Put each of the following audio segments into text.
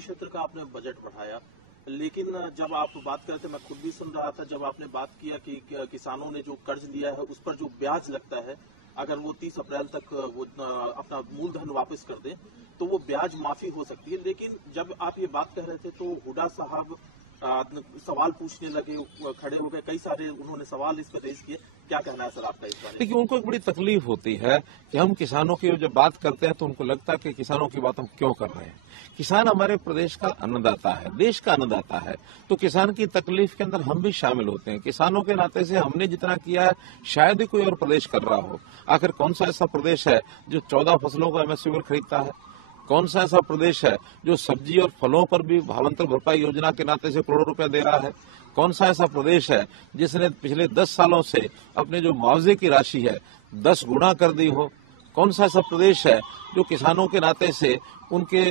क्षेत्र का आपने बजट बढ़ाया, लेकिन जब आप बात कर रहे थे, मैं खुद भी सुन रहा था जब आपने बात किया कि किसानों ने जो कर्ज लिया है उस पर जो ब्याज लगता है, अगर वो 30 अप्रैल तक वो अपना मूलधन वापस कर दें तो वो ब्याज माफी हो सकती है। लेकिन जब आप ये बात कह रहे थे तो हुड्डा साहब सवाल पूछने लगे, खड़े हो गए, कई सारे उन्होंने सवाल इस पर रेज किए। क्या कहना है सर आपका इस बारे में? देखिए, उनको एक बड़ी तकलीफ होती है कि हम किसानों की जब बात करते हैं तो उनको लगता है कि किसानों की बात हम क्यों कर रहे हैं। किसान हमारे प्रदेश का अन्नदाता है, देश का अन्नदाता है, तो किसान की तकलीफ के अंदर हम भी शामिल होते हैं। किसानों के नाते से हमने जितना किया है शायद ही कोई और प्रदेश कर रहा हो। आखिर कौन सा ऐसा प्रदेश है जो 14 फसलों का एमएसपी पर खरीदता है? कौन सा ऐसा प्रदेश है जो सब्जी और फलों पर भी भावांतर भरपाई योजना के नाते से करोड़ों रुपया दे रहा है? कौन सा ऐसा प्रदेश है जिसने पिछले 10 सालों से अपने जो मुआवजे की राशि है 10 गुना कर दी हो? कौन सा ऐसा प्रदेश है जो किसानों के नाते से उनके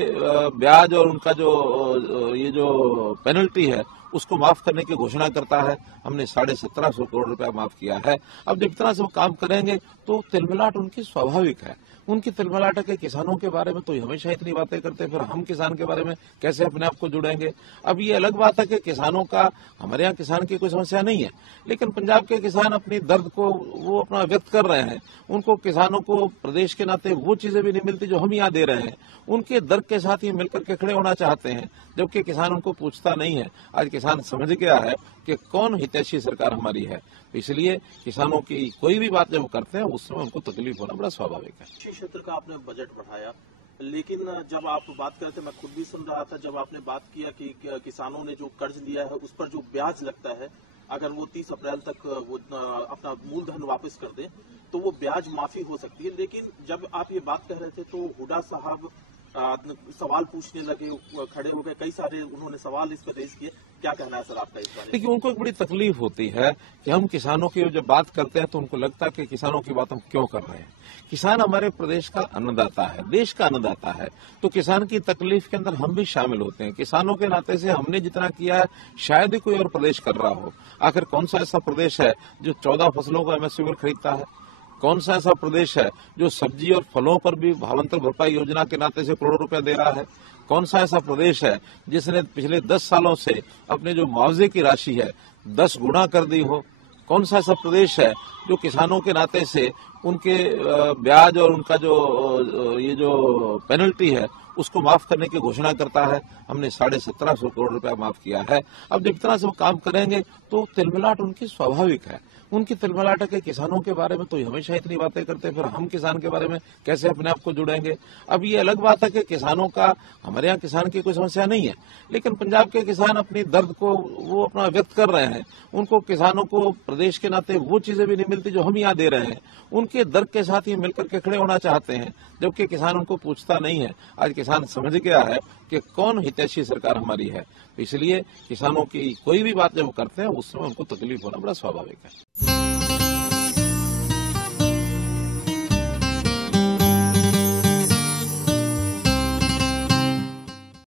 ब्याज और उनका जो ये जो पेनल्टी है उसको माफ करने की घोषणा करता है? हमने 1750 करोड़ रुपया माफ किया है। अब जब इतना सब काम करेंगे तो तिलमिलाट उनकी स्वाभाविक है। उनकी तिलमिलाट है कि किसानों के बारे में तो हमेशा इतनी बातें करते हैं, फिर हम किसान के बारे में कैसे अपने आप को जुड़ेंगे? अब ये अलग बात है कि किसानों का, हमारे यहाँ किसान की कोई समस्या नहीं है, लेकिन पंजाब के किसान अपनी दर्द को वो अपना व्यक्त कर रहे हैं। उनको, किसानों को प्रदेश के नाते वो चीजें भी नहीं मिलती जो हम यहाँ दे रहे हैं। उनके दर्द के साथ ही मिलकर के खड़े होना चाहते हैं, जबकि किसान उनको पूछता नहीं है। आज किसान समझ गया है कि कौन हितैषी सरकार हमारी है, इसलिए किसानों की कोई भी बात जब करते हैं उस समय उनको तकलीफ होना बड़ा स्वाभाविक है। कृषि क्षेत्र का आपने बजट बढ़ाया, लेकिन जब आप बात कर रहे थे, मैं खुद भी सुन रहा था जब आपने बात किया कि किसानों ने जो कर्ज लिया है उस पर जो ब्याज लगता है, अगर वो 30 अप्रैल तक वो अपना मूलधन वापस कर दें तो वो ब्याज माफी हो सकती है। लेकिन जब आप ये बात कह रहे थे तो हुड्डा साहब सवाल पूछने लगे, खड़े हो गए, कई सारे उन्होंने सवाल इस पर रेज किए। क्या कहना है सर आपका इस बारे में? देखिए, उनको एक बड़ी तकलीफ होती है कि हम किसानों की जब बात करते हैं तो उनको लगता है कि किसानों की बात हम क्यों कर रहे हैं। किसान हमारे प्रदेश का अन्नदाता है, देश का अन्नदाता है, तो किसान की तकलीफ के अंदर हम भी शामिल होते हैं। किसानों के नाते से हमने जितना किया है शायद ही कोई और प्रदेश कर रहा हो। आखिर कौन सा ऐसा प्रदेश है जो 14 फसलों का एमएसपी पर खरीदता है? कौन सा ऐसा प्रदेश है जो सब्जी और फलों पर भी भावांतर भरपाई योजना के नाते से करोड़ों रुपया दे रहा है? कौन सा ऐसा प्रदेश है जिसने पिछले 10 सालों से अपने जो मुआवजे की राशि है 10 गुना कर दी हो? कौन सा ऐसा प्रदेश है जो किसानों के नाते से उनके ब्याज और उनका जो ये जो पेनल्टी है उसको माफ करने की घोषणा करता है? हमने 1750 करोड़ रुपया माफ किया है। अब जब इतना सब काम करेंगे तो तिलमिलाट उनकी स्वाभाविक है। उनकी तिलमिलाट है कि किसानों के बारे में तो हमेशा इतनी बातें करते हैं, फिर हम किसान के बारे में कैसे अपने आप को जुड़ेंगे? अब ये अलग बात है कि किसानों का, हमारे यहाँ किसान की कोई समस्या नहीं है, लेकिन पंजाब के किसान अपनी दर्द को वो अपना व्यक्त कर रहे हैं। उनको, किसानों को प्रदेश के नाते वो चीजें भी नहीं मिलती जो हम यहाँ दे रहे हैं। उनके दर्द के साथ ही मिलकर के खड़े होना चाहते हैं, जबकि किसान उनको पूछता नहीं है। आज किसान समझ गया है कि कौन हितैषी सरकार हमारी है, इसलिए किसानों की कोई भी बात जब करते हैं उस समय उनको तकलीफ होना बड़ा स्वाभाविक है।